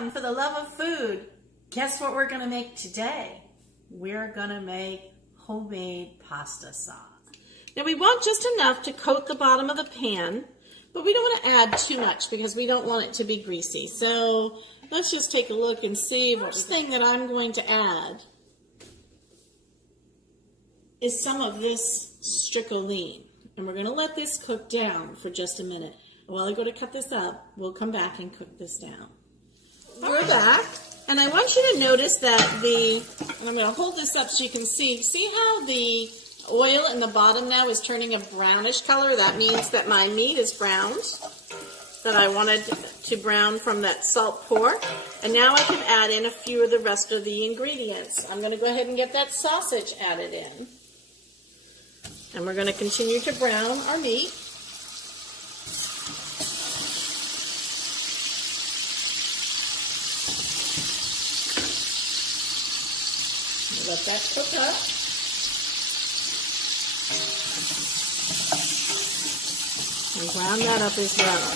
welcome for the love of food. Guess what we're going to make today? We're going to make homemade pasta sauce. Now we want just enough to coat the bottom of the pan, but we don't want to add too much because we don't want it to be greasy. So let's just take a look and see. The first thing that I'm going to add is some of this stricoline. And we're going to let this cook down for just a minute. While I go to cut this up, we'll come back and cook this down. We're back, and I want you to notice that and I'm going to hold this up so you can see how the oil in the bottom now is turning a brownish color? That means that my meat is browned, that I wanted to brown from that salt pork. And now I can add in a few of the rest of the ingredients. I'm going to go ahead and get that sausage added in. And we're going to continue to brown our meat. Let that cook up. And brown that up as well.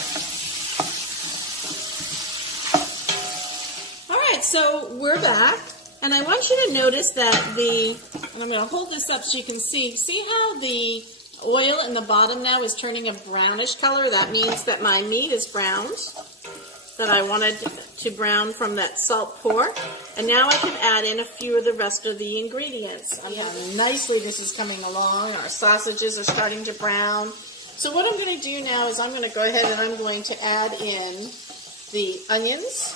All right, so we're back. And I want you to notice that and I'm going to hold this up so you can see how the oil in the bottom now is turning a brownish color? That means that my meat is browned, that I wanted to brown from that salt pork. And now I can add in a few of the rest of the ingredients. Nicely this is coming along. Our sausages are starting to brown. So what I'm going to do now is I'm going to go ahead and I'm going to add in the onions.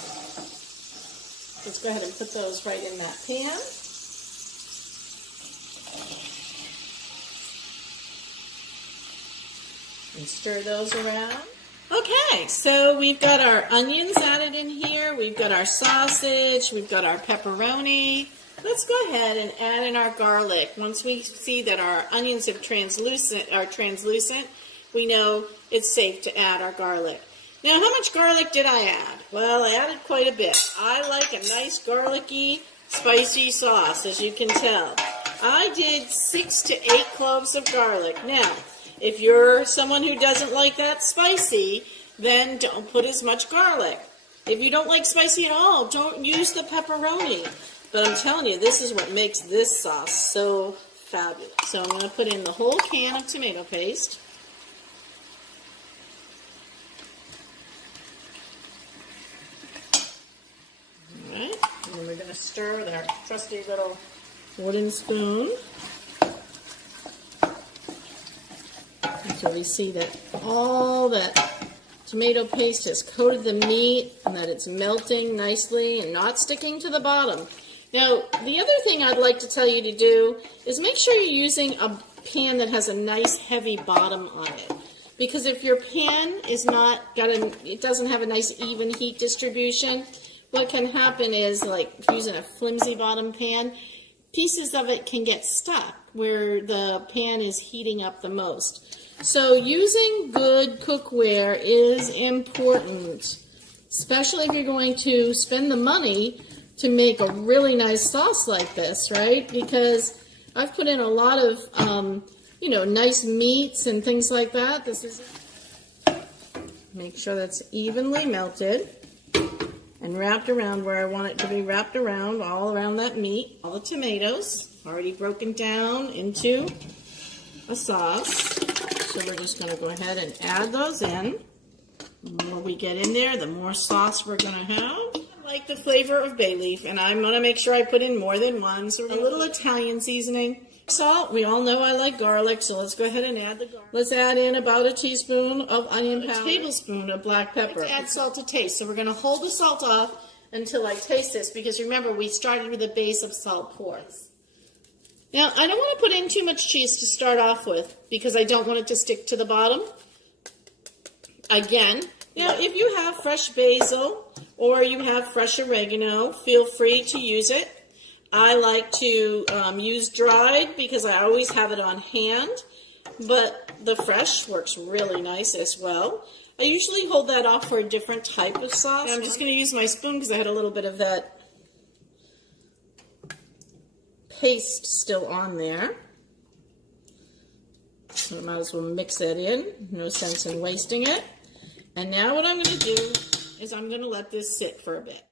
Let's go ahead and put those right in that pan. And stir those around. Okay, so we've got our onions added in here, we've got our sausage, we've got our pepperoni. Let's go ahead and add in our garlic. Once we see that our onions are translucent, we know it's safe to add our garlic. Now, how much garlic did I add? Well, I added quite a bit. I like a nice garlicky, spicy sauce, as you can tell. I did 6 to 8 cloves of garlic. Now, if you're someone who doesn't like that spicy, then don't put as much garlic. If you don't like spicy at all, don't use the pepperoni. But I'm telling you, this is what makes this sauce so fabulous. So I'm going to put in the whole can of tomato paste. All right, and then we're going to stir with our trusty little wooden spoon. So we see that all that tomato paste has coated the meat and that it's melting nicely and not sticking to the bottom. Now, the other thing I'd like to tell you to do is make sure you're using a pan that has a nice heavy bottom on it. Because if your pan is it doesn't have a nice even heat distribution, what can happen is, like using a flimsy bottom pan, pieces of it can get stuck where the pan is heating up the most. So using good cookware is important, especially if you're going to spend the money to make a really nice sauce like this, right? Because I've put in a lot of, nice meats and things like that. Make sure that's evenly melted and wrapped around where I want it to be wrapped around, all around that meat. All the tomatoes already broken down into a sauce. So we're just going to go ahead and add those in. The more we get in there, the more sauce we're going to have. I like the flavor of bay leaf, and I'm going to make sure I put in more than one. So a little Italian seasoning. Salt, we all know I like garlic, so let's go ahead and add the garlic. Let's add in about a teaspoon of onion powder, a tablespoon of black pepper. Let's add salt to taste. So we're going to hold the salt off until I taste this, because remember, we started with a base of salt pork. Now, I don't want to put in too much cheese to start off with because I don't want it to stick to the bottom. Again, if you have fresh basil or you have fresh oregano, feel free to use it. I like to use dried because I always have it on hand, but the fresh works really nice as well. I usually hold that off for a different type of sauce. And I'm just going to use my spoon because I had a little bit of that paste still on there. So I might as well mix that in. No sense in wasting it. And now what I'm going to do is I'm going to let this sit for a bit.